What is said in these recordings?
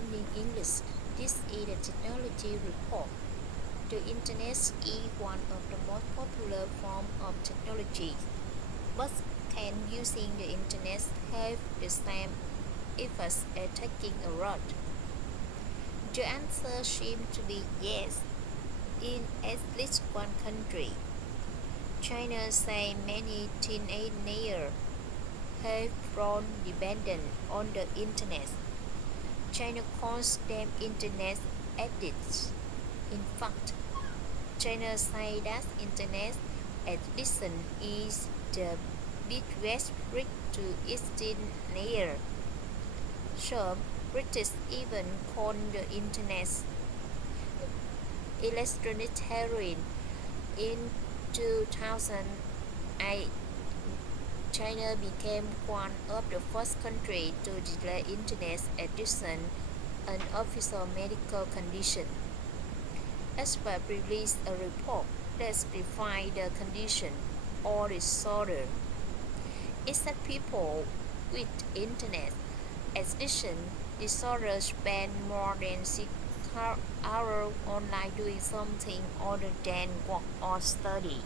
learning English. This is a technology report. The Internet is one of the most popular forms of technology. But can using the Internet have the same effects as taking a road? The answer seems to be yes, in at least one country. China say many teenagers have grown dependent on the Internet. China calls them Internet addicts. In fact, China says that Internet addiction is the biggest risk to its teenagers. Some critics even call the Internet electronic heroin. In 2008, China became one of the first countries to declare Internet addiction an official medical condition. Expert released a report that defined the condition or disorder. It said people with Internet addiction disorder spend more than 6 hours online doing something other than work or study.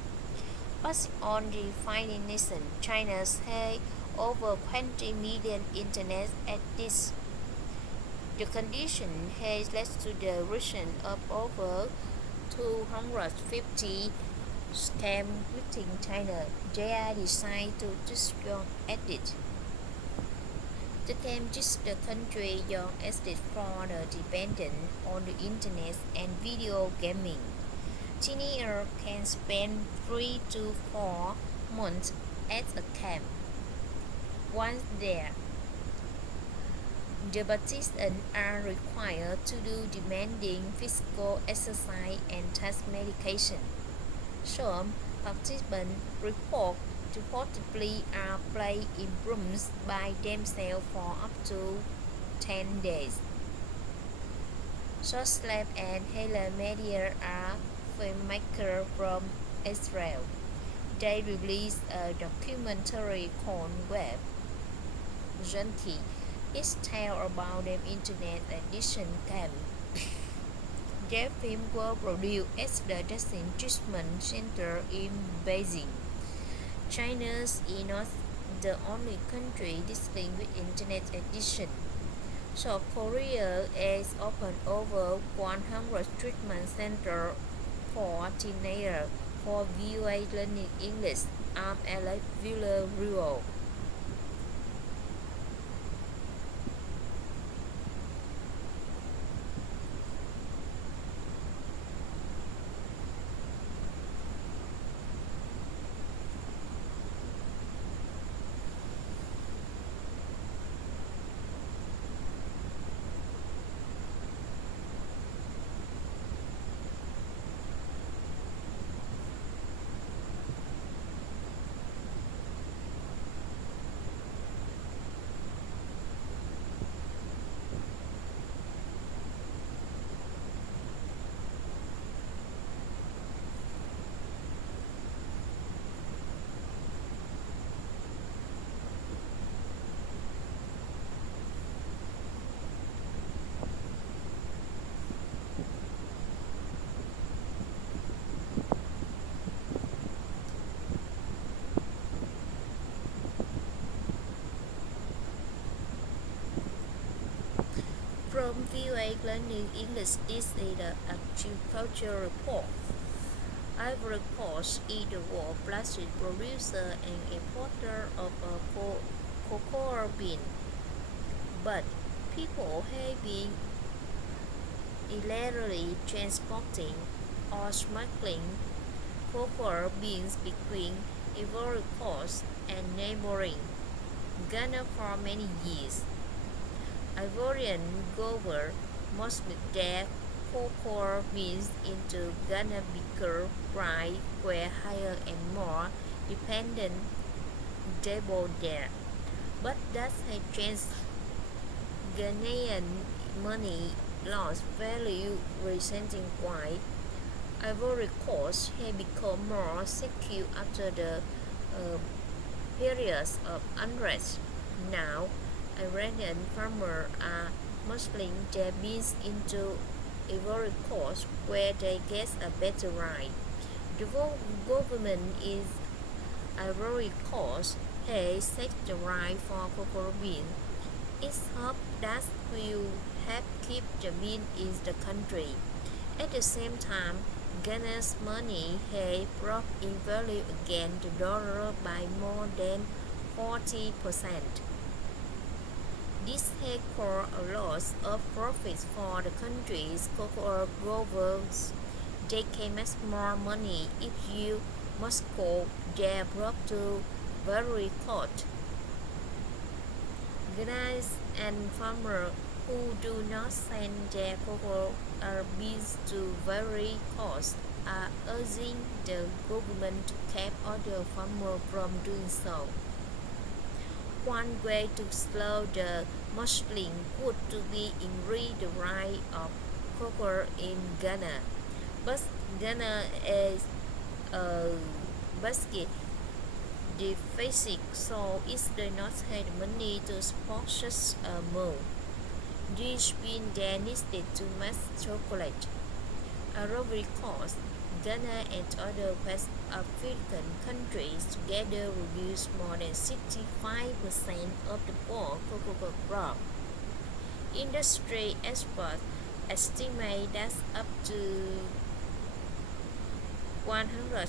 Based on the findings, China has over 20 million Internet addicts. The condition has led to the creation of over 250 scams within China. They are designed to destroy addicts. The game gives the country young addicts for the dependent on the Internet and video gaming. Teenagers can spend 3 to 4 months at a camp. Once there, the participants are required to do demanding physical exercise and take medication. Some participants reportedly are playing in rooms by themselves for up to 10 days. Soslab and Helen Media are filmmakers from Israel. They released a documentary called Web Junkie. It tells about their Internet addiction camp. Their films were produced at the Addiction Treatment Center in Beijing. China is not the only country dealing with Internet addiction. South Korea has opened over 100 treatment centers for teenagers for VOA learning English. I'm Alex Villarreal. From VOA Learning English, this is the agriculture report. Ivory Coast is the world's largest producer and importer of cocoa bean, but people have been illegally transporting or smuggling cocoa beans between Ivory Coast and neighboring Ghana for many years. Ivorian growers must get cocoa beans into Ghana because prices were higher and more dependent table there. But that has changed. Ghanaian money lost value recently while Ivory Coast has become more secure after the periods of unrest. Now, Iranian farmers are muscling their beans into every course where they get a better ride. The government is Ivory Coast has set the right for cocoa bean. It's hope that will help keep the bean in the country. At the same time, Ghana's money has dropped in value against the dollar by more than 40%. This has caused a loss of profits for the country's cocoa growers. They can make more money if you Moscow their crop to very cold. Guys and farmers who do not send their cocoa beans to very coast are urging the government to keep other farmers from doing so. One way to slow the mushling would to be increase the right of cocoa in Ghana, but Ghana is a basket deficit, so it does not have money to support such a move. This means they needed to make chocolate. Ivory Coast, Ghana and other West African countries together produce more than 65% of the world cocoa crop. Industry experts estimate that up to 100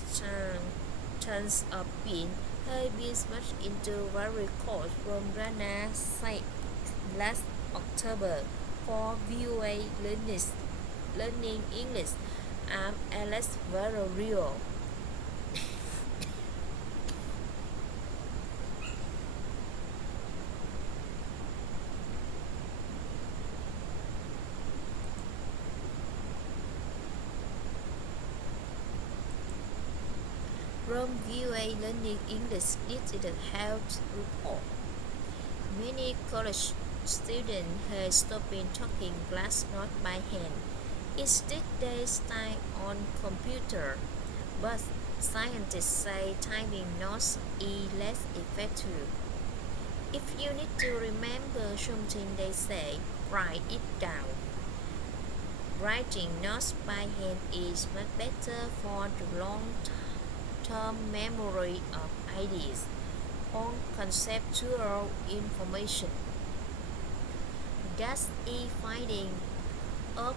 tons of bean have been smashed into very cold from Ghana site last October. For VOA Learning English, I'm Alex Valerio. From VOA Learning English, this is a health report. Many college students have stopped talking glass notes by hand. Instead, they type on computer. But scientists say typing notes is less effective. If you need to remember something they say, write it down. Writing notes by hand is much better for the long-term memory of ideas or conceptual information. That's a finding of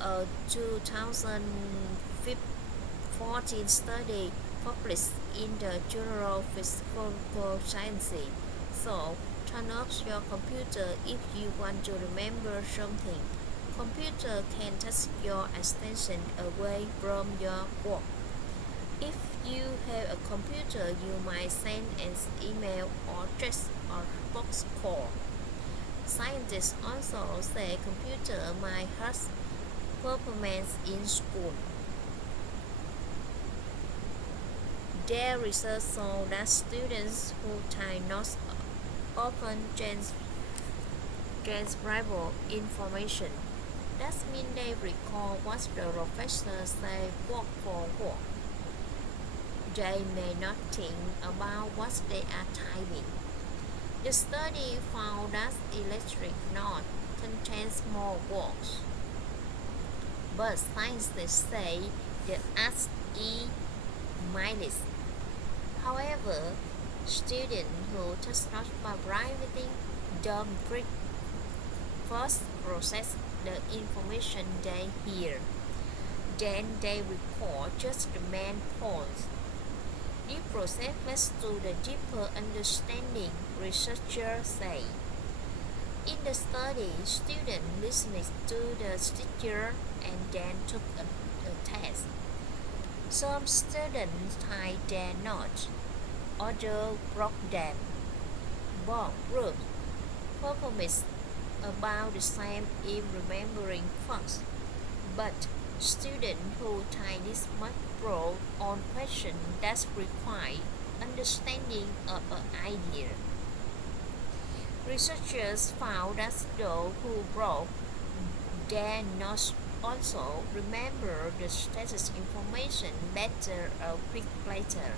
a 2014 study published in the Journal of Physical Sciences. So, turn off your computer if you want to remember something. Computer can take your attention away from your work. If you have a computer, you might send an email or text or box call. Scientists also say computer might hurt performance in school. Their research shows that students who type notes often transcribe information. That means they recall what the professor said word for word. They may not think about what they are typing. The study found that electric note contains more words. But scientists say the act is mindless. However, students who touch not by writing don't first process the information they hear. Then they record just the main points. This process leads to the deeper understanding, researchers say. In the study, students listened to the teacher and then took a test. Some students typed their notes, others wrote them. Both groups performed about the same in remembering facts, but students who type this much wrote on questions that require understanding of an idea. Researchers found that those who wrote their notes also remember the status information better a week later.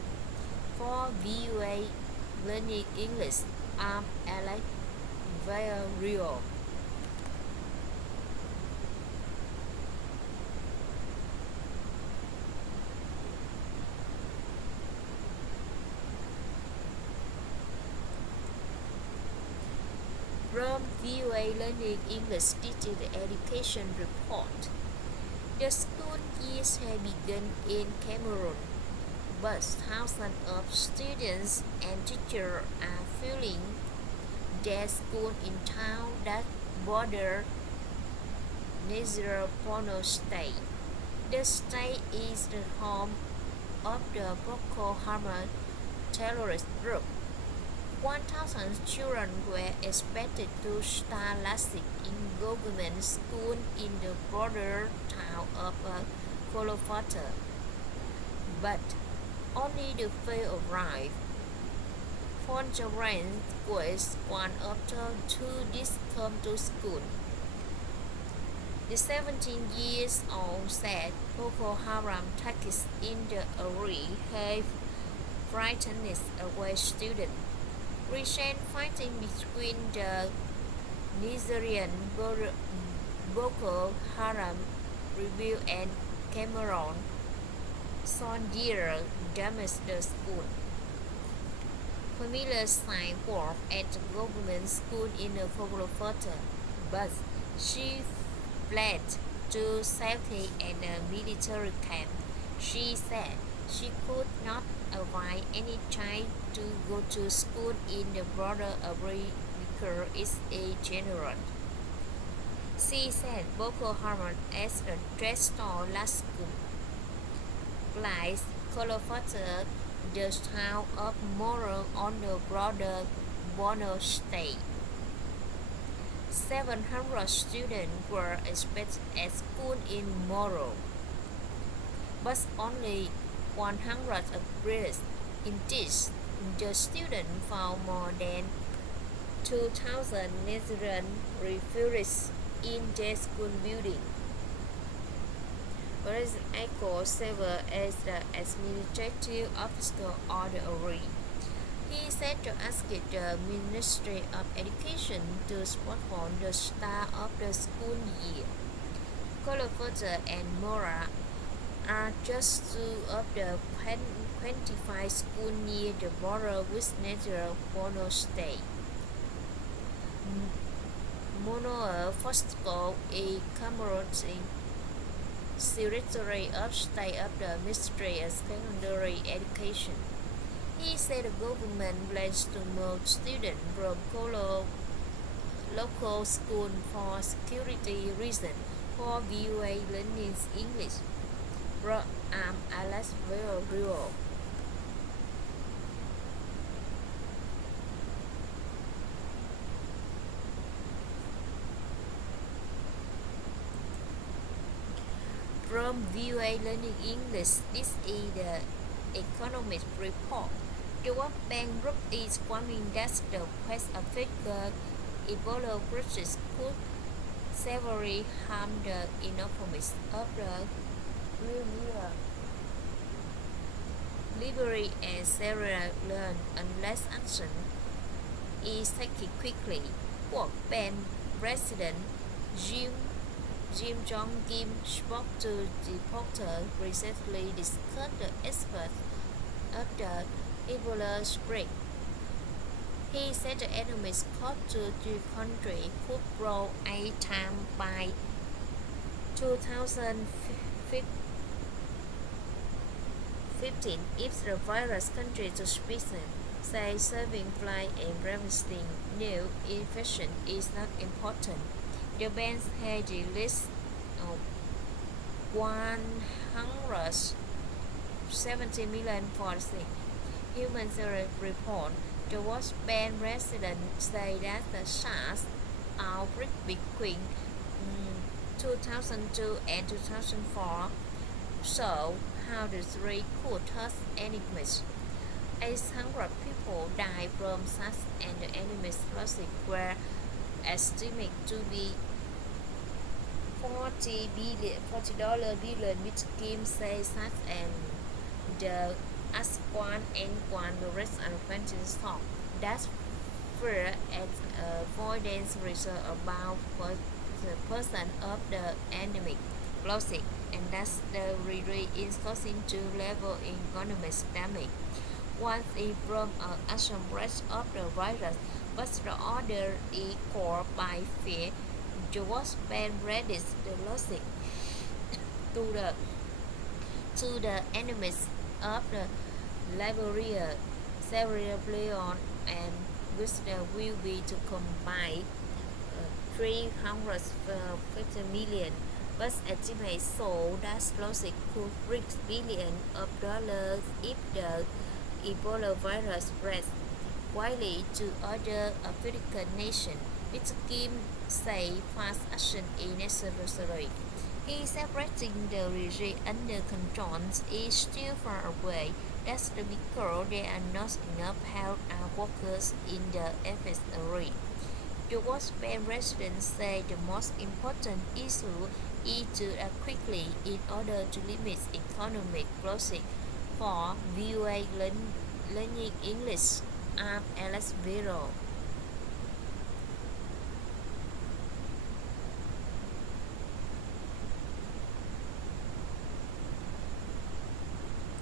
For VOA Learning English, I'm Alex Valerio. VOA Learning English Digital Education Report. The school years have begun in Cameroon, but thousands of students and teachers are filling their school in towns that border Niger Borno State. The state is the home of the Boko Haram terrorist group. 1,000 children were expected to start last week in government school in the border town of Kolofata, but only the few arrived. Fontaine was one of the two that come to school. The 17-year-old said Boko Haram tactics in the area have frightened away students. Recent fighting between the Nigerian Boko Haram rebel and Cameroon soldiers damaged the school. Familiar sign worked at the government school in the Kolofata, but she fled to safety in a military camp. She said she could not invite any child to go to school in the border area because it's a general. She said Boko Haram as a threat to last school. Like Kolofata, the town of Moro on the border Borno State. 700 students were expected at school in Moro, but only 100 appeared. In this, the students found more than 2,000 Nigerian refugees in their school building. President Echo served as the administrative officer of the area. He said to ask the Ministry of Education to postpone the start of the school year. Kolofata and Mora are just two of the 25 schools near the border with Niger Borno State. Monoa Fosco, a Cameroonian Secretary of State of the Ministry of Secondary Education. He said the government plans to move students from local schools for security reasons. For VOA Learning English, I'm Alex Rio. From VOA Learning English, this is the economic report. The World Bank Group is warning that the West Africa Ebola crisis could severely harm the economies of the Liberia and Sierra Leone unless action is taken quickly. World Bank President Jim Jong Kim spoke to reporters recently discussed the effects of the Ebola spread. He said the economic cost to the country could grow 8 times by 2015 if the virus continues to spread. Say saving flight and preventing new infection is not important. The bank had released 170 million for the human rights report. The World Bank president said that the SARS outbreak between 2002 and 2004 showed how the three could cause enemies. 800 people died from SARS and the enemies losses were estimated to be $40 billion, which Kim says SARS and the H1N1 virus advantage stock. That's fear and avoidance research about the person of the endemic losses, and that's the really is causing to level economic damage. One is from an outbreak of the virus, but the other is caused by fear. George Ben readies the logic to the enemies of the Liberia, Sierra Leone, and which will be to combine 350 million, but estimates so that logic could reach billions of dollars if the Ebola virus spreads widely to other African nations. Mr. Kim say fast action is necessary. He separating the regime under control is still far away. That's because there are not enough health workers in the epicenter. The West Bend residents say the most important issue is to act quickly in order to limit economic losses for VOA learning English at LS Bureau.